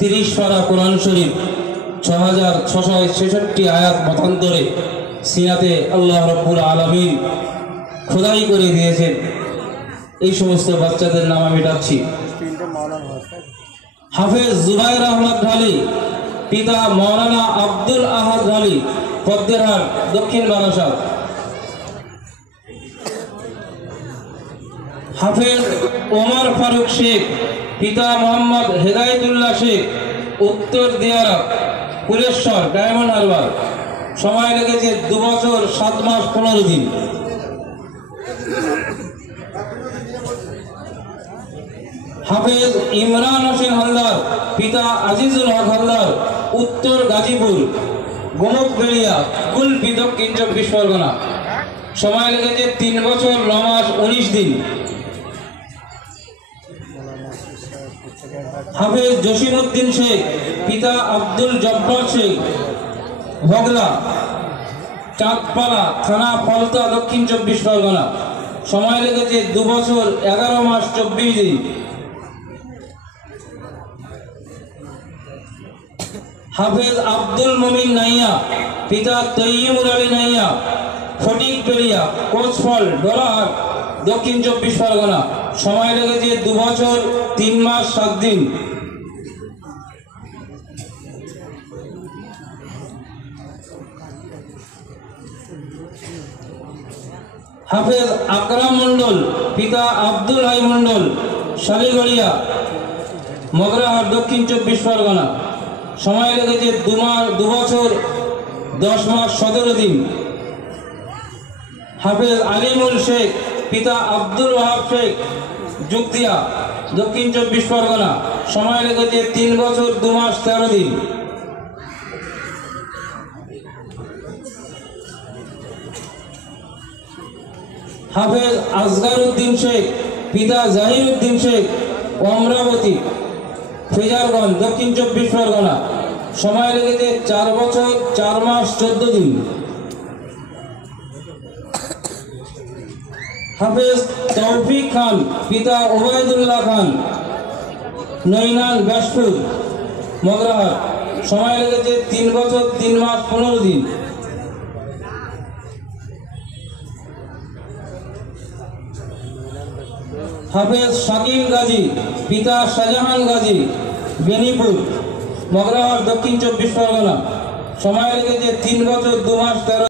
30 পারা কোরআন শরীফ 6666 আয়াত মতান্তরে সিনাতে আল্লাহ রাব্বুল আলামিন খোদাই করে দিয়েছেন। এই সমস্ত বাচ্চাদের নাম আমি ডাকছি। হাফেজ জুবাইর আহমদ ঢালি, পিতা মৌলানা আব্দুল আহাদ ঢালি, পদ্মেরহাট, দক্ষিণ বারাসাত। হাফেজ ওমর ফারুক শেখ, পিতা মোহাম্মদ হেদায়েতুল্লাহ শেখ, উত্তর দিয়ারা, কুলেশ্বর, ডায়মন্ড হারবার। সময় লেগেছে 2 বছর 7 মাস 15 দিন। হাফেজ ইমরান হোসেন হালদার, পিতা আজিজুল হক হালদার, উত্তর গাজীপুর, গোমকবেড়িয়া, কুলপি, দক্ষিণ 24 পরগনা। সময় লেগেছে 3 বছর 9 মাস 19 দিন। হাফেজ জসিমউদ্দিন শেখ, পিতা আব্দুল জব্বার শেখ, ভগলা, চাঁদপাড়া থানা, ফলতা, দক্ষিণ 24 পরগনা। সময় লেগেছে 2 বছর 11 মাস 24 দিন। হাফেজ আব্দুল মুমিন নাইয়া, পিতা তৈয়ুর আলী নাইয়া, ফটিকবেড়িয়া, কোচফল, ডোলাহাট, দক্ষিণ 24 পরগনা। সময় লেগেছে 2 বছর 3 মাস 7 দিন। হাফেজ আকরাম মন্ডল, পিতা আব্দুল হাই মন্ডল, শালিগড়িয়া, মগরাহাট, দক্ষিণ 24 পরগনা। সময় লেগেছে 2 বছর 10 মাস 17 দিন। হাফেজ আলিমুল শেখ, পিতা আব্দুল ওয়াহাব শেখ, যুগদিয়া, দক্ষিণ 24 পরগনা। সময় লেগেছে 3 বছর 2 মাস 13 দিন। হাফেজ আসগার উদ্দিন শেখ, পিতা জাহির উদ্দিন শেখ, অমরাবতী, ফেজারগঞ্জ, দক্ষিণ 24 পরগনা। সময় লেগেছে 4 বছর 4 মাস 14 দিন। হাফেজ তৌফিক খান, পিতা ওবায়দুল্লাহ খান, নৈনান, ব্যাসপুর, মগরাহাট। সময় লেগেছে 3 বছর 3 মাস 15 দিন। হাফেজ শাকিল গাজী, পিতা শাহজাহান গাজী, বেনিপুর, মগরাহাট, দক্ষিণ 24 পরগনা। সময় লেগেছে 3 বছর 2 মাস 13